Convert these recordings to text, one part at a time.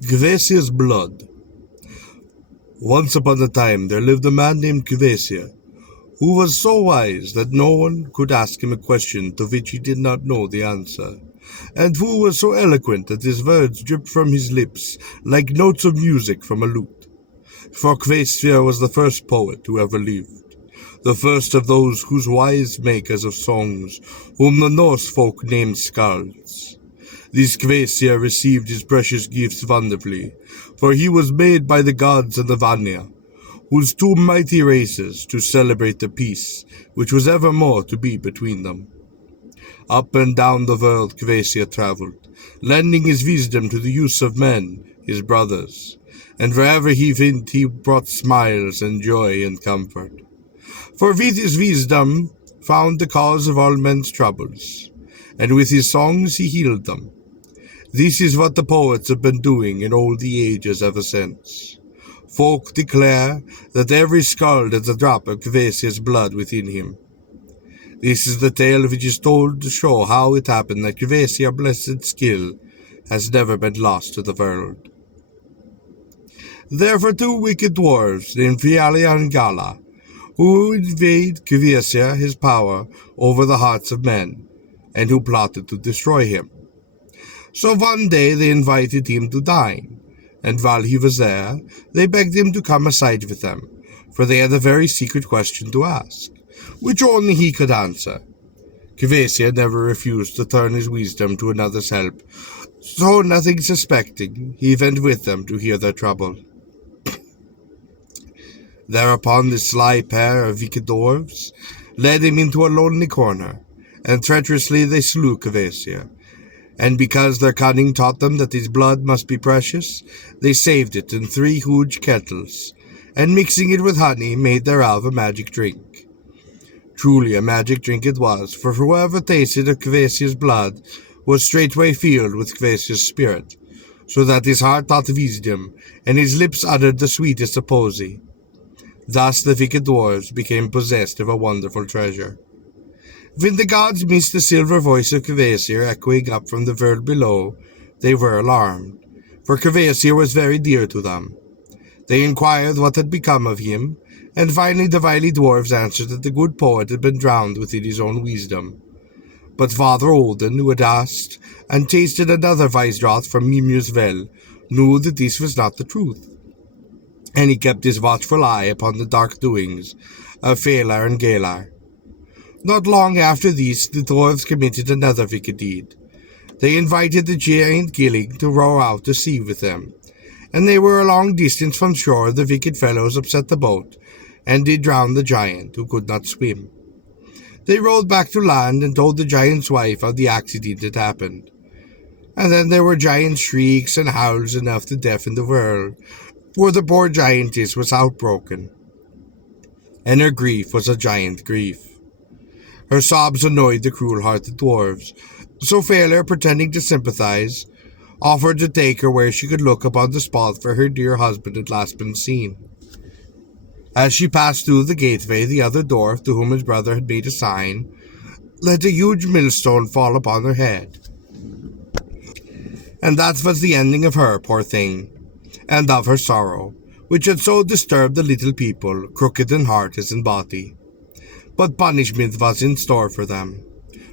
Kvasir's blood. Once upon a time there lived a man named Kvasir, who was so wise that no one could ask him a question to which he did not know the answer, and who was so eloquent that his words dripped from his lips like notes of music from a lute. For Kvasir was the first poet who ever lived, the first of those whose wise makers of songs, whom the Norse folk named skalds. This Kvasir received his precious gifts wonderfully, for he was made by the gods of the Vanya, whose two mighty races, to celebrate the peace which was evermore to be between them. Up and down the world Kvasir travelled, lending his wisdom to the use of men, his brothers, and wherever he went he brought smiles and joy and comfort. For with his wisdom found the cause of all men's troubles, and with his songs he healed them. This is what the poets have been doing in all the ages ever since. Folk declare that every skald has a drop of Kvasir's blood within him. This is the tale which is told to show how it happened that Kvasir's blessed skill has never been lost to the world. Therefore two wicked dwarves named Fialia and Gala, who invade Kvasir his power over the hearts of men, and who plotted to destroy him. So one day they invited him to dine, and while he was there, they begged him to come aside with them, for they had a very secret question to ask, which only he could answer. Kvasir never refused to turn his wisdom to another's help, so nothing suspecting, he went with them to hear their trouble. Thereupon the sly pair of wicked dwarves led him into a lonely corner, and treacherously they slew Kvasir. And because their cunning taught them that his blood must be precious, they saved it in 3 huge kettles, and mixing it with honey made thereof a magic drink. Truly a magic drink it was, for whoever tasted of Kvasir's blood was straightway filled with Kvasir's spirit, so that his heart taught wisdom, and his lips uttered the sweetest of poesy. Thus the wicked dwarves became possessed of a wonderful treasure. When the gods missed the silver voice of Kvasir echoing up from the world below, they were alarmed, for Kvasir was very dear to them. They inquired what had become of him, and finally the wily dwarves answered that the good poet had been drowned within his own wisdom. But Father Odin, who had asked and tasted another wise draught from Mimir's well, knew that this was not the truth, and he kept his watchful eye upon the dark doings of Fëlar and Galar. Not long after this, the dwarves committed another wicked deed. They invited the giant Gilling to row out to sea with them, and they were a long distance from shore. The wicked fellows upset the boat, and did drown the giant, who could not swim. They rowed back to land and told the giant's wife of the accident that happened. And then there were giant shrieks and howls enough to deafen the world, for the poor giantess was outbroken, and her grief was a giant grief. Her sobs annoyed the cruel-hearted dwarves, so Fëlar, pretending to sympathize, offered to take her where she could look upon the spot where her dear husband had last been seen. As she passed through the gateway, the other dwarf, to whom his brother had made a sign, let a huge millstone fall upon her head. And that was the ending of her, poor thing, and of her sorrow, which had so disturbed the little people, crooked in heart as in body. But punishment was in store for them,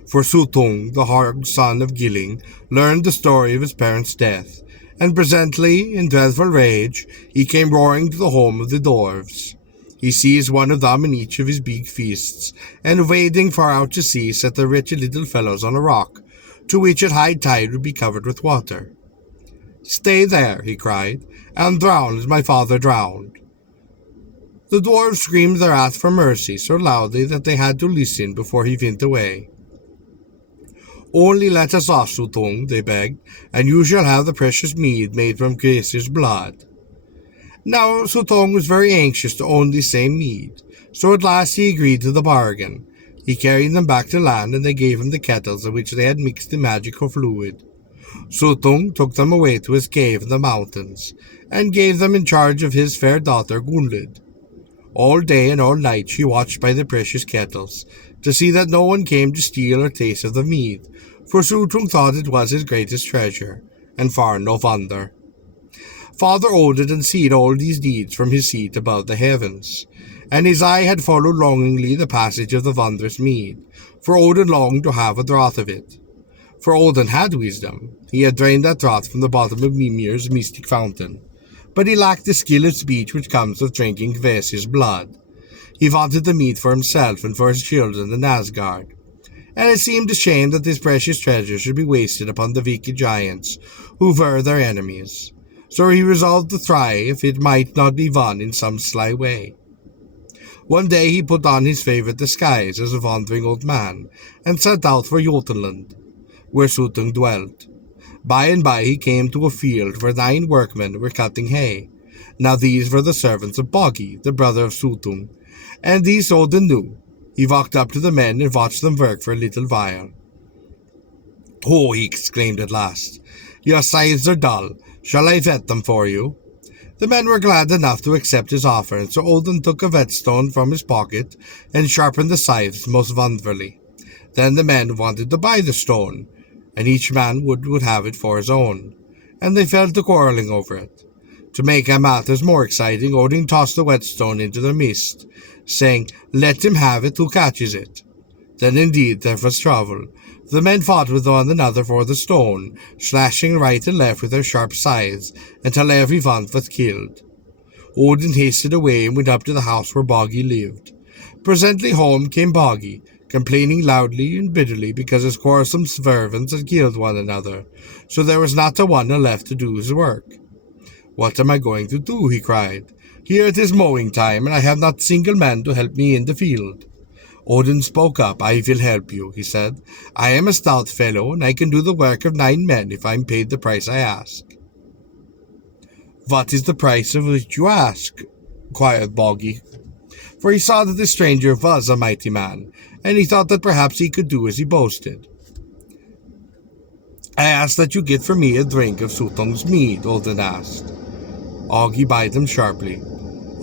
for Suttung, the hard son of Gilling, learned the story of his parents' death, and presently, in dreadful rage, he came roaring to the home of the dwarves. He seized one of them in each of his big fists, and wading far out to sea, set the wretched little fellows on a rock, to which at high tide would be covered with water. "Stay there," he cried, "and drown as my father drowned." The dwarves screamed their wrath for mercy so loudly that they had to listen before he went away. "Only let us off, Suttung," they begged, "and you shall have the precious mead made from Kvasir's blood." Now Suttung was very anxious to own this same mead, so at last he agreed to the bargain. He carried them back to land, and they gave him the kettles in which they had mixed the magical fluid. Suttung took them away to his cave in the mountains, and gave them in charge of his fair daughter Gunlid. All day and all night she watched by the precious kettles, to see that no one came to steal or taste of the mead, for Suttung thought it was his greatest treasure, and far no wonder. Father Odin had seen all these deeds from his seat above the heavens, and his eye had followed longingly the passage of the wondrous mead, for Odin longed to have a draught of it. For Odin had wisdom. He had drained that draught from the bottom of Mimir's mystic fountain, but he lacked the skill of speech which comes of drinking Kvasir's blood. He wanted the mead for himself and for his children in Asgard, and it seemed a shame that this precious treasure should be wasted upon the wicked giants who were their enemies. So he resolved to try if it might not be won in some sly way. One day he put on his favorite disguise as a wandering old man, and set out for Jotunland, where Suttung dwelt. By and by he came to a field where 9 workmen were cutting hay. Now these were the servants of Bogi, the brother of Suttung, and these Odin knew. He walked up to the men and watched them work for a little while. "Oh," he exclaimed at last, "your scythes are dull. Shall I whet them for you?" The men were glad enough to accept his offer, and so Odin took a whetstone from his pocket and sharpened the scythes most wonderfully. Then the men wanted to buy the stone, and each man would have it for his own, and they fell to quarreling over it. To make matters more exciting, Odin tossed the whetstone into the mist, saying, "Let him have it who catches it." Then indeed there was trouble. The men fought with one another for the stone, slashing right and left with their sharp scythes, until every one was killed. Odin hasted away and went up to the house where Bogi lived. Presently home came Bogi, complaining loudly and bitterly because his quarrelsome servants had killed one another, so there was not a one left to do his work. "What am I going to do?" he cried. "Here it is mowing time, and I have not a single man to help me in the field." Odin spoke up. "I will help you," he said. "I am a stout fellow, and I can do the work of 9 men if I am paid the price I ask." "What is the price of which you ask?" inquired Bogi, for he saw that the stranger was a mighty man, and he thought that perhaps he could do as he boasted. "I ask that you get for me a drink of Suttung's mead," Odin asked. Bogi eyed him sharply.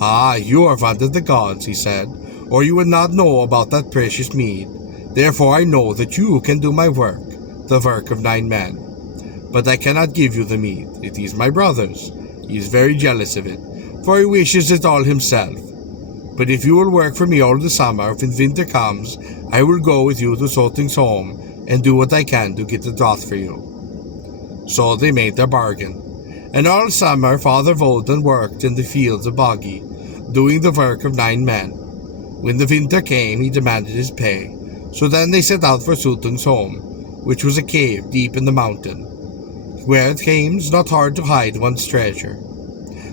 "Ah, you are one of the gods," he said, "or you would not know about that precious mead. Therefore I know that you can do my work, the work of 9 men. But I cannot give you the mead. It is my brother's. He is very jealous of it, for he wishes it all himself. But if you will work for me all the summer, when winter comes, I will go with you to Suttung's home and do what I can to get the draught for you." So they made their bargain. And all summer Father Woden worked in the fields of Bogi, doing the work of 9 men. When the winter came, he demanded his pay. So then they set out for Suttung's home, which was a cave deep in the mountain, where it seems not hard to hide one's treasure.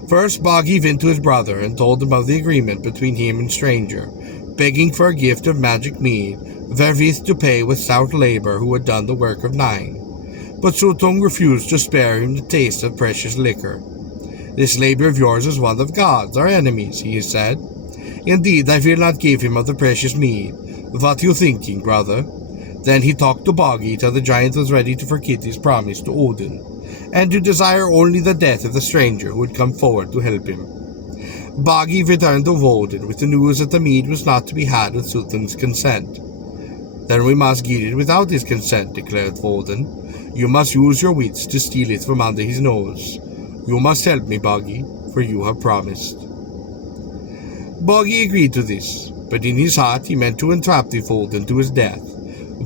First Bogi went to his brother and told him of the agreement between him and stranger, begging for a gift of magic mead, wherewith to pay with stout labor who had done the work of 9. But Suttung refused to spare him the taste of precious liquor. "This labor of yours is one of gods, our enemies," he said. "Indeed, I will not give him of the precious mead. What you thinking, brother?" Then he talked to Bogi till the giant was ready to forget his promise to Odin, and to desire only the death of the stranger who had come forward to help him. Bogi returned to Woden with the news that the mead was not to be had with Suttung's consent. "Then we must get it without his consent," declared Woden. "You must use your wits to steal it from under his nose. You must help me, Bogi, for you have promised." Bogi agreed to this, but in his heart he meant to entrap the Woden to his death.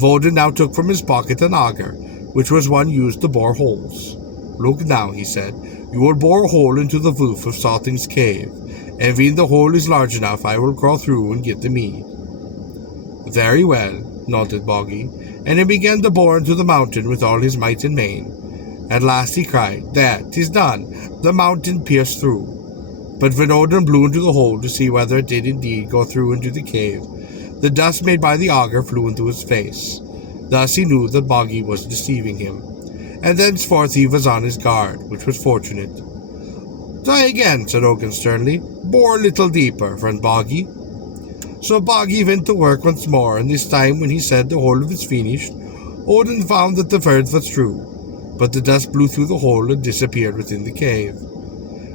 Woden now took from his pocket an auger, which was one used to bore holes. "Look now," he said, "you will bore a hole into the roof of Suttung's cave, and when the hole is large enough I will crawl through and get the mead." "Very well," nodded Bogi, and he began to bore into the mountain with all his might and main. At last he cried, "There, 'tis done!" The mountain pierced through. But when Odin blew into the hole to see whether it did indeed go through into the cave, the dust made by the auger flew into his face. Thus he knew that Bogi was deceiving him, and thenceforth he was on his guard, which was fortunate. "Try again," said Odin sternly. "Bore a little deeper, friend Bogi." So Bogi went to work once more, and this time when he said the hole was finished, Odin found that the word was true, but the dust blew through the hole and disappeared within the cave.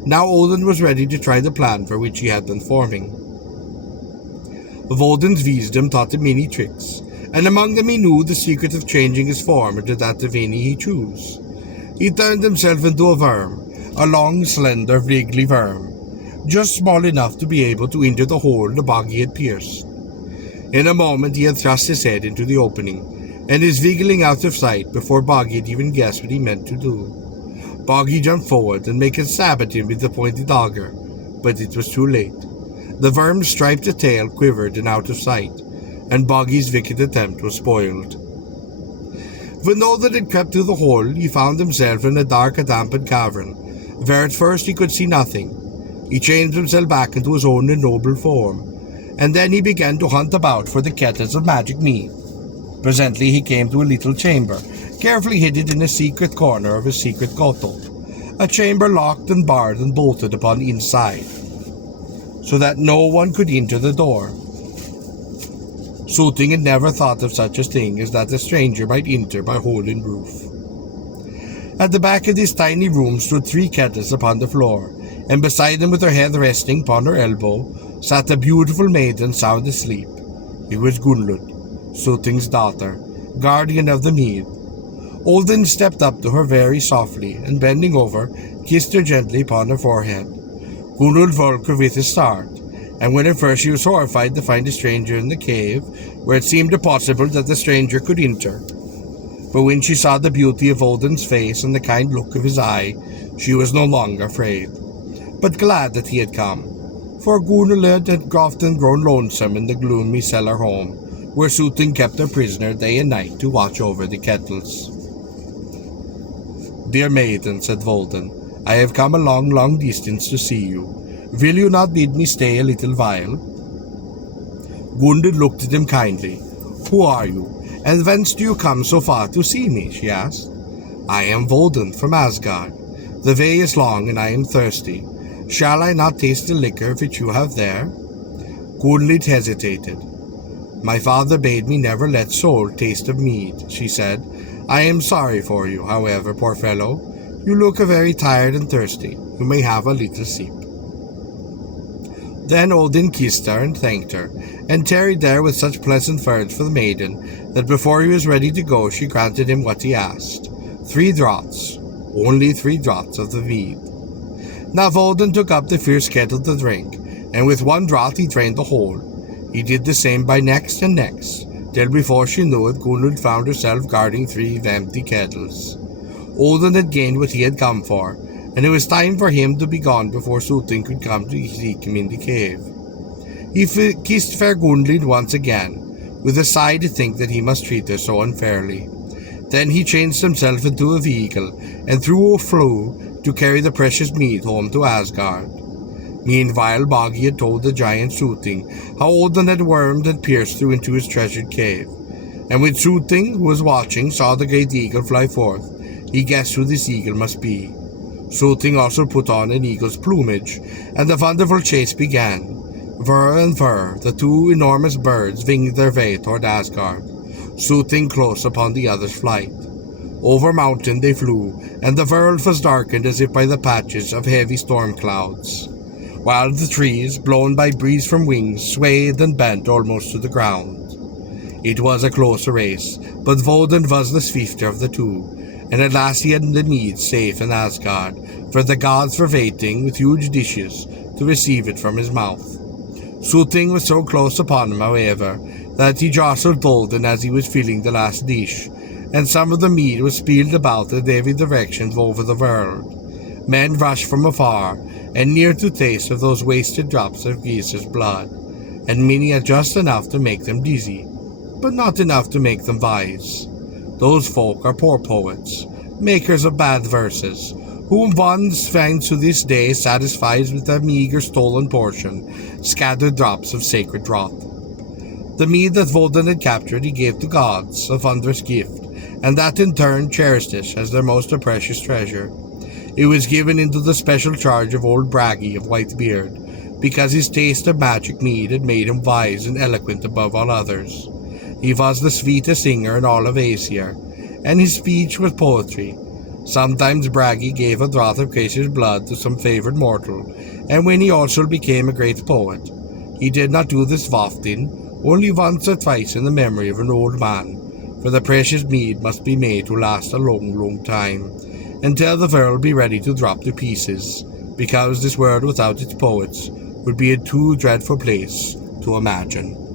Now Odin was ready to try the plan for which he had been forming. Odin's wisdom taught him many tricks, and among them he knew the secret of changing his form into that of any he chose. He turned himself into a a long, slender, wriggly worm, just small enough to be able to enter the hole the boggy had pierced. In a moment he had thrust his head into the opening, and is wiggling out of sight before Boggy had even guessed what he meant to do. Boggy jumped forward and made a stab at him with the pointed auger, but it was too late. The worm's striped tail quivered and out of sight, and Boggy's wicked attempt was spoiled. When Odin had crept through the hole, he found himself in a dark, dampened cavern, where at first he could see nothing. He changed himself back into his own noble form, and then he began to hunt about for the kettles of magic mead. Presently he came to a little chamber, carefully hidden in a secret corner of a secret grotto, a chamber locked and barred and bolted upon the inside, so that no one could enter the door. Soothing had never thought of such a thing as that a stranger might enter by hole in roof. At the back of this tiny room stood 3 kettles upon the floor, and beside them, with her head resting upon her elbow, sat a beautiful maiden sound asleep. It was Gunlud, Soothing's daughter, guardian of the mead. Odin stepped up to her very softly, and bending over, kissed her gently upon her forehead. Gunlud woke her with a start, and when at first she was horrified to find a stranger in the cave, where it seemed impossible that the stranger could enter. But when she saw the beauty of Odin's face and the kind look of his eye, she was no longer afraid, but glad that he had come. For Gunlud had often grown lonesome in the gloomy cellar home, where Soothing kept her prisoner day and night to watch over the kettles. "Dear maiden," said Volden, "I have come a long, long distance to see you. Will you not bid me stay a little while?" Gunlud looked at him kindly. "Who are you, and whence do you come so far to see me?" she asked. "I am Volden from Asgard. The way is long and I am thirsty. Shall I not taste the liquor which you have there?" Gunlud hesitated. "My father bade me never let soul taste of mead," she said. "I am sorry for you, however, poor fellow. You look very tired and thirsty. You may have a little sip." Then Odin kissed her and thanked her, and tarried there with such pleasant words for the maiden, that before he was ready to go she granted him what he asked. 3 draughts, only 3 draughts of the mead. Now Odin took up the fierce kettle to drink, and with 1 draught he drained the whole. He did the same by next and next, till before she knew it, Gunlud found herself guarding 3 empty kettles. Odin had gained what he had come for, and it was time for him to be gone before Soothing could come to seek him in the cave. He kissed fair Gunlud once again, with a sigh to think that he must treat her so unfairly. Then he changed himself into a vehicle, and flew to carry the precious mead home to Asgard. Meanwhile, Boggy had told the giant Soothing how Odin had wormed and pierced through into his treasured cave, and when Soothing, who was watching, saw the great eagle fly forth, he guessed who this eagle must be. Soothing also put on an eagle's plumage, and the wonderful chase began. Whir and whir, the 2 enormous birds winged their way toward Asgard, Soothing close upon the other's flight. Over mountain they flew, and the world was darkened as if by the patches of heavy storm clouds, while the trees, blown by breeze from wings, swayed and bent almost to the ground. It was a close race, but Woden was the swifter of the 2, and at last he had the mead safe in Asgard, for the gods were waiting with huge dishes to receive it from his mouth. Soothing was so close upon him, however, that he jostled Woden as he was filling the last dish, and some of the mead was spilled about in every direction over the world. Men rushed from afar, and near to taste of those wasted drops of Kvasir's blood, and many had just enough to make them dizzy, but not enough to make them wise. Those folk are poor poets, makers of bad verses, whom one finds to this day satisfied with a meager stolen portion, scattered drops of sacred wrath. The mead that Woden had captured he gave to gods, a wondrous gift, and that in turn cherished it as their most precious treasure. It was given into the special charge of old Bragi of Whitebeard, because his taste of magic mead had made him wise and eloquent above all others. He was the sweetest singer in all of Aesir, and his speech was poetry. Sometimes Bragi gave a draught of Kvasir's blood to some favored mortal, and when he also became a great poet. He did not do this often, only once or twice in the memory of an old man, for the precious mead must be made to last a long, long time, until the world be ready to drop to pieces, because this world without its poets would be a too dreadful place to imagine.